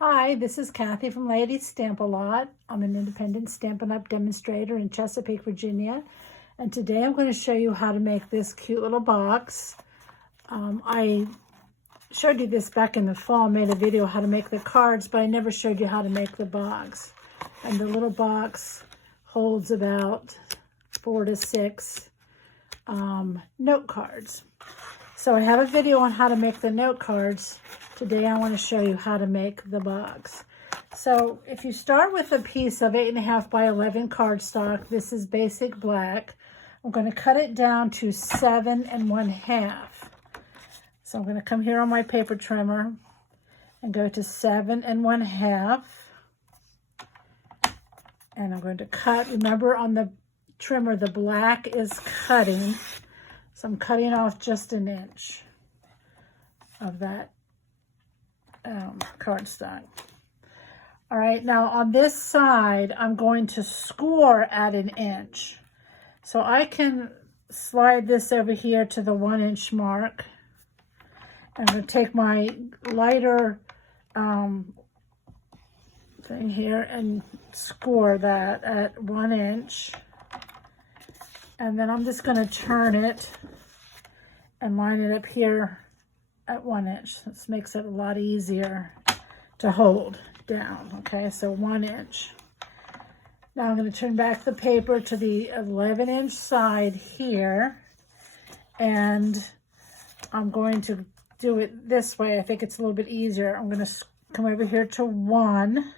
Hi, this is Kathy from Lady Stamp-A-Lot. I'm an independent Stampin' Up! Demonstrator in Chesapeake, Virginia. And today I'm going to show you how to make this cute little box. I showed you this back in the fall, made a video how to make the cards, but I never showed you how to make the box. And the little box holds about 4 to 6 note cards. So I have a video on how to make the note cards. Today I want to show you how to make the box. So if you start with a piece of 8.5 by 11 cardstock, this is basic black. I'm going to cut it down to 7 1/2. So I'm going to come here on my paper trimmer and go to 7 1/2. And I'm going to cut. Remember, on the trimmer, the black is cutting. So I'm cutting off just 1 inch of that cardstock. All right, now on this side, I'm going to score at 1 inch. So I can slide this over here to the 1 inch mark. I'm going to take my lighter thing here and score that at 1 inch. And then I'm just going to turn it and line it up here at 1 inch. This makes it a lot easier to hold down. Okay, so 1 inch. Now I'm going to turn back the paper to the 11-inch side here. And I'm going to do it this way. I think it's a little bit easier. I'm going to come over here to 1.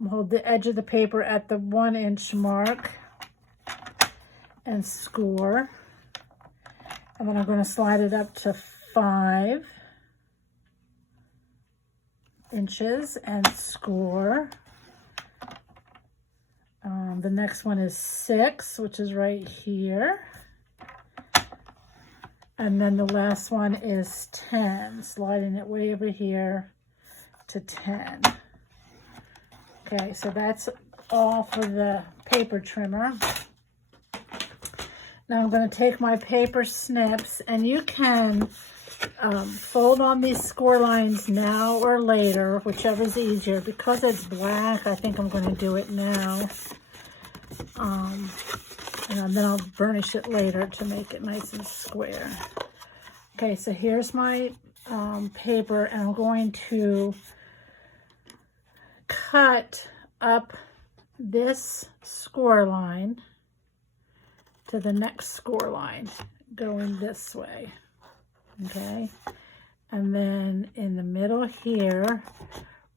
I'm hold the edge of the paper at the 1 inch mark and score. And then I'm going to slide it up to 5 inches and score. The next one is 6, which is right here. And then the last one is 10, sliding it way over here to 10. Okay, so that's all for the paper trimmer. Now I'm going to take my paper snips, and you can fold on these score lines now or later, whichever's easier. Because it's black, I think I'm going to do it now. And then I'll burnish it later to make it nice and square. Okay, so here's my paper, and I'm going to cut up this score line to the next score line, going this way. Okay, and then in the middle here,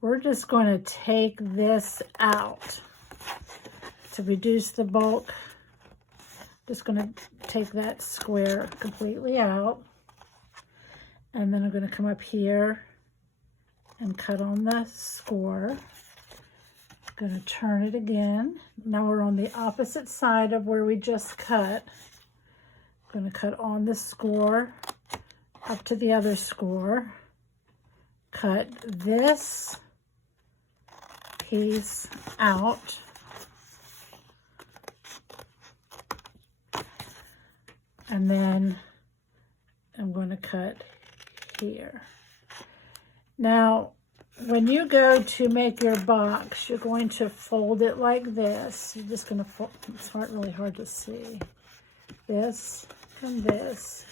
we're just going to take this out to reduce the bulk. Just going to take that square completely out, and then I'm going to come up here and cut on the score. Going to turn it again. Now we're on the opposite side of where we just cut. I'm going to cut on the score up to the other score. Cut this piece out. And then I'm going to cut here. Now, when you go to make your box, you're going to fold it like this. You're just going to fold, it's really hard to see. This and this.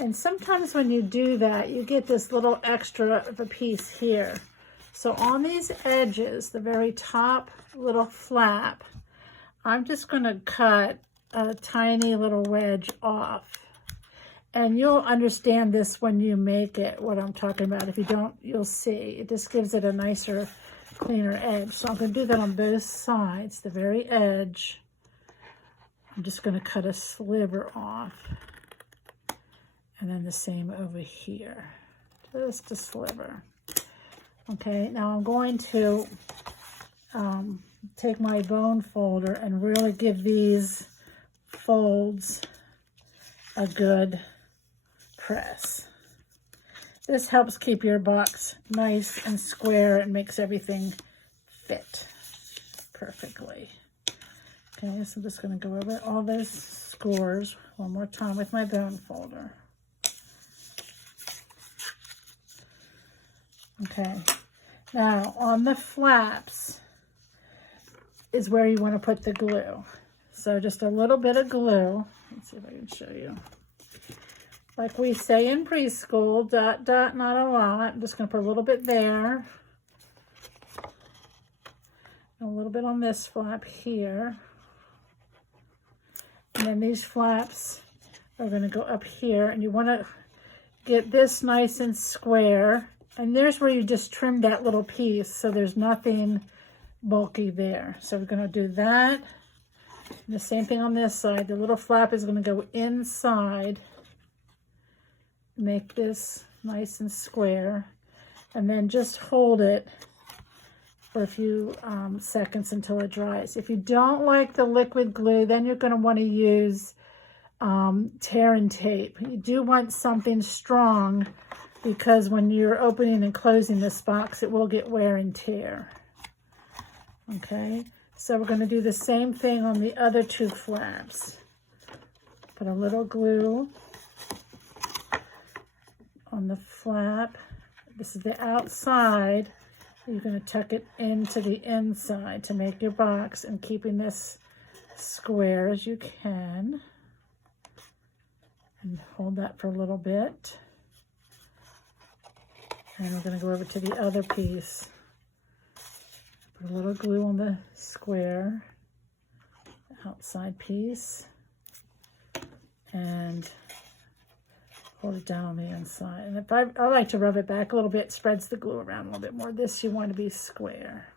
And sometimes when you do that, you get this little extra of a piece here. So on these edges, the very top little flap, I'm just going to cut a tiny little wedge off. And you'll understand this when you make it, what I'm talking about. If you don't, you'll see. It just gives it a nicer, cleaner edge. So I'm going to do that on both sides, the very edge. I'm just going to cut a sliver off. And then the same over here. Just a sliver. Okay, now I'm going to take my bone folder and really give these folds a good press. This helps keep your box nice and square and makes everything fit perfectly. Okay, so I'm just going to go over all those scores one more time with my bone folder. Okay, now on the flaps is where you want to put the glue. So just a little bit of glue. Let's see if I can show you. Like we say in preschool, dot, dot, not a lot. I'm just going to put a little bit there. A little bit on this flap here. And then these flaps are going to go up here. And you want to get this nice and square. And there's where you just trim that little piece so there's nothing bulky there. So we're going to do that. And the same thing on this side. The little flap is going to go inside. Make this nice and square. And then just hold it for a few seconds until it dries. If you don't like the liquid glue, then you're going to want to use tear and tape. You do want something strong because when you're opening and closing this box, it will get wear and tear. Okay, so we're going to do the same thing on the other two flaps. Put a little glue on the flap. This is the outside. You're going to tuck it into the inside to make your box, and keeping this square as you can. And hold that for a little bit. And we're going to go over to the other piece. Put a little glue on the square, outside piece, and hold it down on the inside. And if I like to rub it back a little bit, spreads the glue around a little bit more. This you want to be square.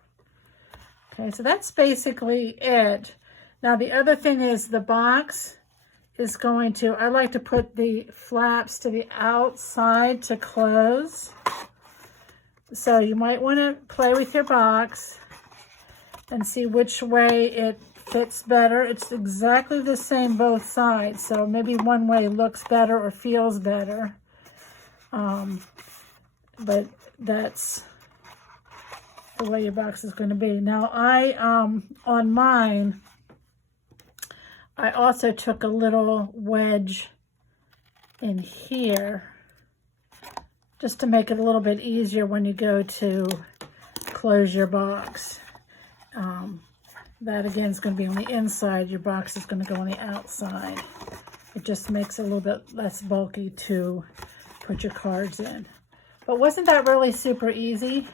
Okay, so that's basically it. Now the other thing is the box is going to, I like to put the flaps to the outside to close. So you might want to play with your box and see which way it fits better. It's exactly the same both sides, so maybe one way looks better or feels better. But that's the way your box is going to be. Now on mine, I also took a little wedge in here just to make it a little bit easier when you go to close your box. That again is going to be on the inside. Your box is going to go on the outside. It just makes it a little bit less bulky to put your cards in. But wasn't that really super easy?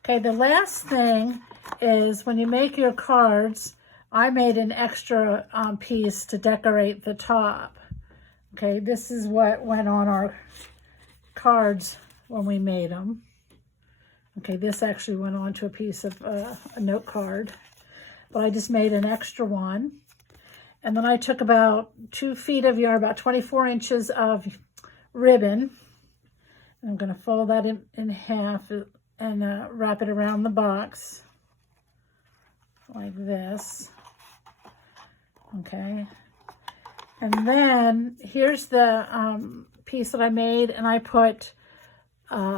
Okay, the last thing is when you make your cards, I made an extra piece to decorate the top. Okay, this is what went on our cards when we made them. Okay, this actually went on to a piece of a note card, but I just made an extra one. And then I took about 2 feet of yarn, about 24 inches of ribbon. And I'm going to fold that in half and wrap it around the box like this. Okay. And then here's the piece that I made, and I put,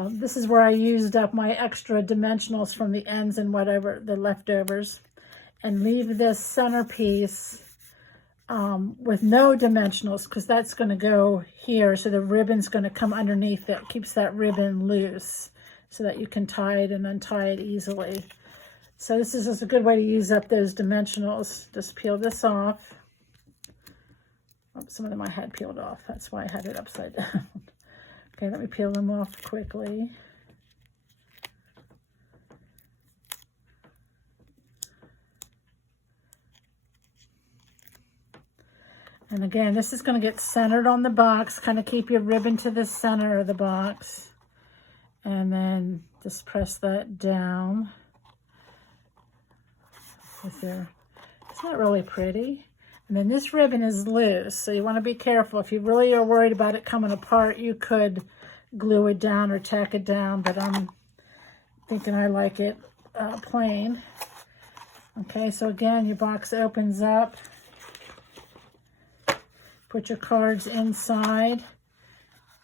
this is where I used up my extra dimensionals from the ends and whatever, the leftovers, and leave this center piece with no dimensionals because that's going to go here. So the ribbon's going to come underneath it, keeps that ribbon loose so that you can tie it and untie it easily. So this is just a good way to use up those dimensionals. Just peel this off. Oh, some of them I had peeled off. That's why I had it upside down. Okay, let me peel them off quickly. And again, this is going to get centered on the box. Kind of keep your ribbon to the center of the box. And then just press that down. Isn't that really pretty? And then this ribbon is loose, so you want to be careful. If you really are worried about it coming apart, you could glue it down or tack it down, but I'm thinking I like it plain. Okay, so again, your box opens up. Put your cards inside.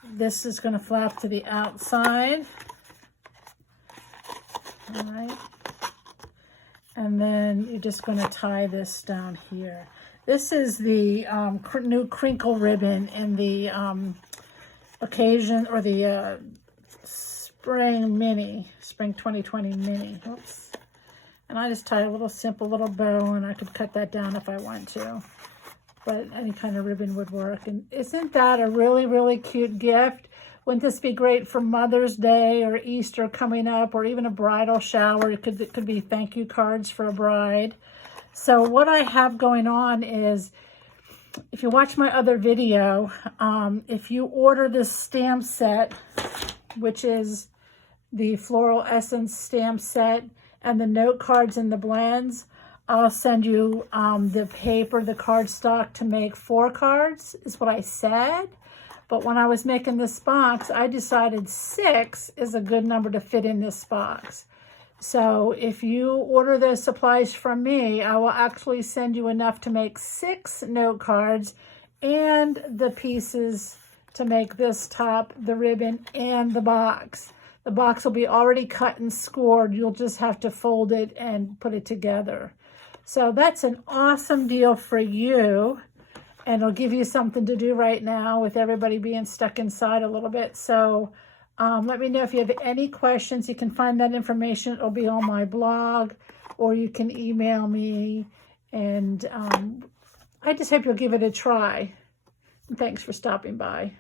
This is going to flap to the outside. All right. And then you're just going to tie this down here. This is the new crinkle ribbon in the occasion or the Spring Mini, Spring 2020 Mini. Oops. And I just tie a little simple little bow, and I could cut that down if I want to. But any kind of ribbon would work. And isn't that a really, really cute gift? Wouldn't this be great for Mother's Day or Easter coming up, or even a bridal shower? It could be thank you cards for a bride. So what I have going on is, if you watch my other video, if you order this stamp set, which is the Floral Essence stamp set and the note cards and the blends, I'll send you the paper, the cardstock to make 4 cards, is what I said. But when I was making this box, I decided 6 is a good number to fit in this box. So if you order the supplies from me, I will actually send you enough to make 6 note cards and the pieces to make this top, the ribbon, and the box. The box will be already cut and scored. You'll just have to fold it and put it together. So that's an awesome deal for you, and it'll give you something to do right now with everybody being stuck inside a little bit. So let me know if you have any questions. You can find that information. It'll be on my blog, or you can email me. And I just hope you'll give it a try. And thanks for stopping by.